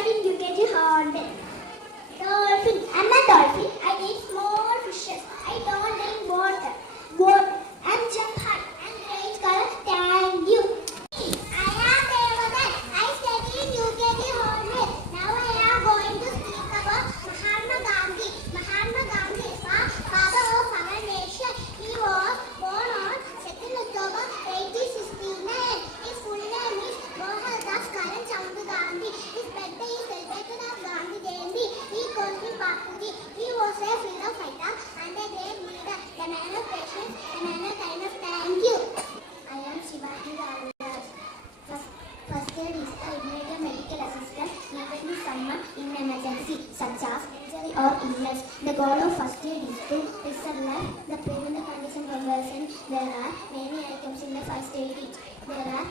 studied UKG Hornbill. Dolphin. I'm a dolphin. I eat small fishes. I don't drink water. I'm jump high and great color. Thank you. I am Devadan. I studied UKG Hornbill. Now I am going to speak about Mahatma Gandhi. Mahatma Gandhi is the father of our nation. He was born on 2nd October 1869. His full name is Mohandas Karamchand Gandhi. His birthday is celebrated as Gandhi Jayanti. He called him Bapuji. He was a freedom fighter and a great leader. The man of patience, the man of kindness. Thank you. I am Shivaji Raviraj. First aid is the immediate medical assistance given to someone in emergency, such as injury or illness. The goal of first aid is to preserve life, the prevent the condition from worsening. There are many items in the first aid kit. There are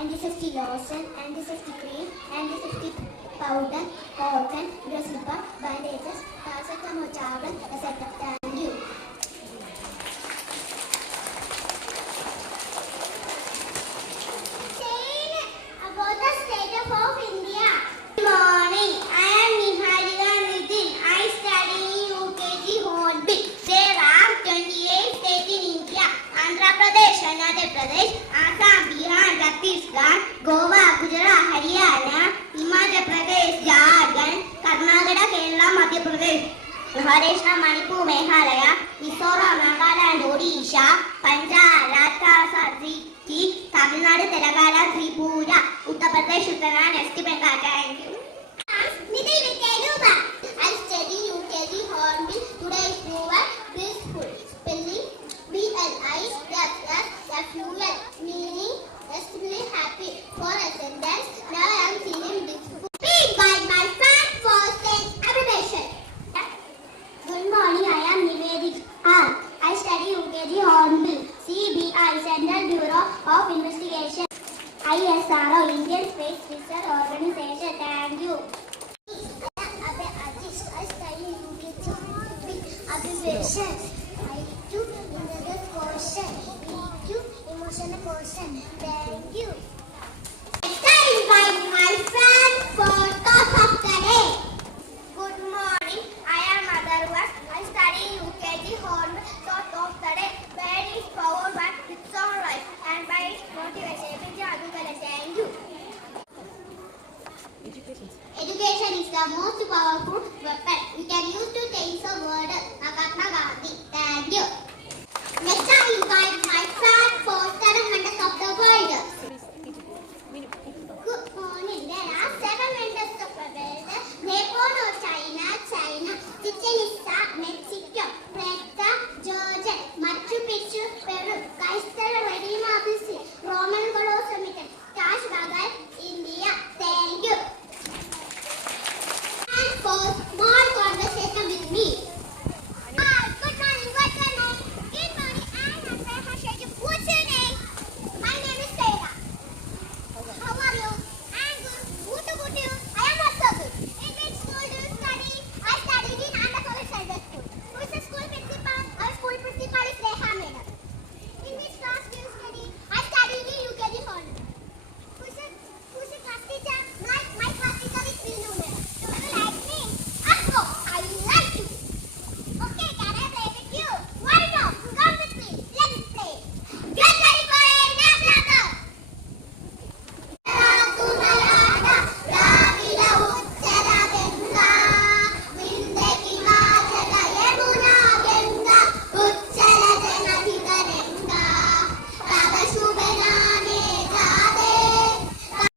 antiseptic lotion, antiseptic cream, antiseptic powder, cotton, dress slipper, bandages, paracetamol tablet, etc. Thank you. About the state of India. Good morning. I am Niharika Nitin. I study in UKG Hornbill. There are 28 states in India. Andhra Pradesh, Madhya Pradesh, Assam, Bihar, Chhattisgarh, Goa, Gujarat, Haryana, Himachal Pradesh, Jharkhand, Karnataka, Kerala, Madhya Pradesh, Maharashtra, Manipur, Meghalaya, Mizoram, Nagaland, Odisha, Punjab, Rajasthan, Tamil Nadu, Telangana, Tripura, Uttar Pradesh, Uttarakhand, West Bengal. Thank you. I study UKG Hornbill. Today is proven blissful. Spelling BLISSFUL, meaning extremely happy. For a sentence, now I am feeling blissful. Please guide my friend for stage abbreviation. Good morning, I am Nivedita R. I study UKG Hornbill. CBI, Central Bureau of Investigation. ISRO, Indian Space Research Organization. Thank you. I am Abe Ajish. I study UKG Hornbill. Abbreviations. IQ, intelligence quotient. EQ, emotional quotient. Thank you. Next I invite my friend for talk of the day. Good morning. I am Otherwise. I study UKG Hornbill. Thought of the day. Where is power by its own life and by its motivation. Thank you. Education is the most powerful weapon we can use to change the world. Mahatma Gandhi. Thank you. Next I invite